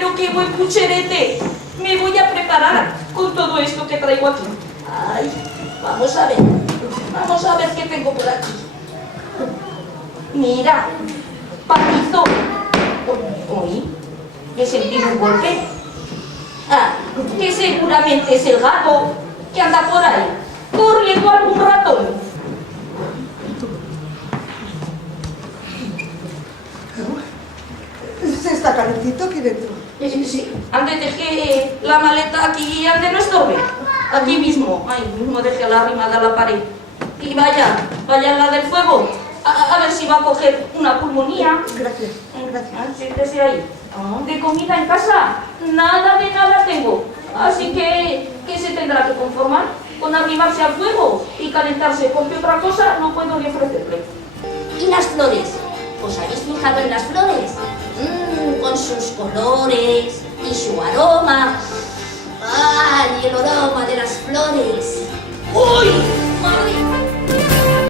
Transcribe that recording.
pero qué buen pucherete. Me voy a preparar con todo esto que traigo aquí. Ay, vamos a ver qué tengo por aquí. Mira, palizo. Uy, he sentido un golpe. Ah, que seguramente es el gato que anda por ahí, corriendo algún ratón. Se está calentito aquí dentro. Sí, antes de que la maleta aquí ande no estorbe. Aquí mismo, ahí mismo dejé la arrimada a la pared. Y vaya la del fuego. A ver si va a coger una pulmonía. Gracias. Siéntese ahí. De comida en casa, nada de nada tengo. Así que se tendrá que conformar con arrimarse al fuego y calentarse, porque otra cosa no puedo ni ofrecerle. ¿Y las flores? ¿Os habéis fijado en las flores? Con sus colores y su aroma. ¡Ay, el aroma de las flores!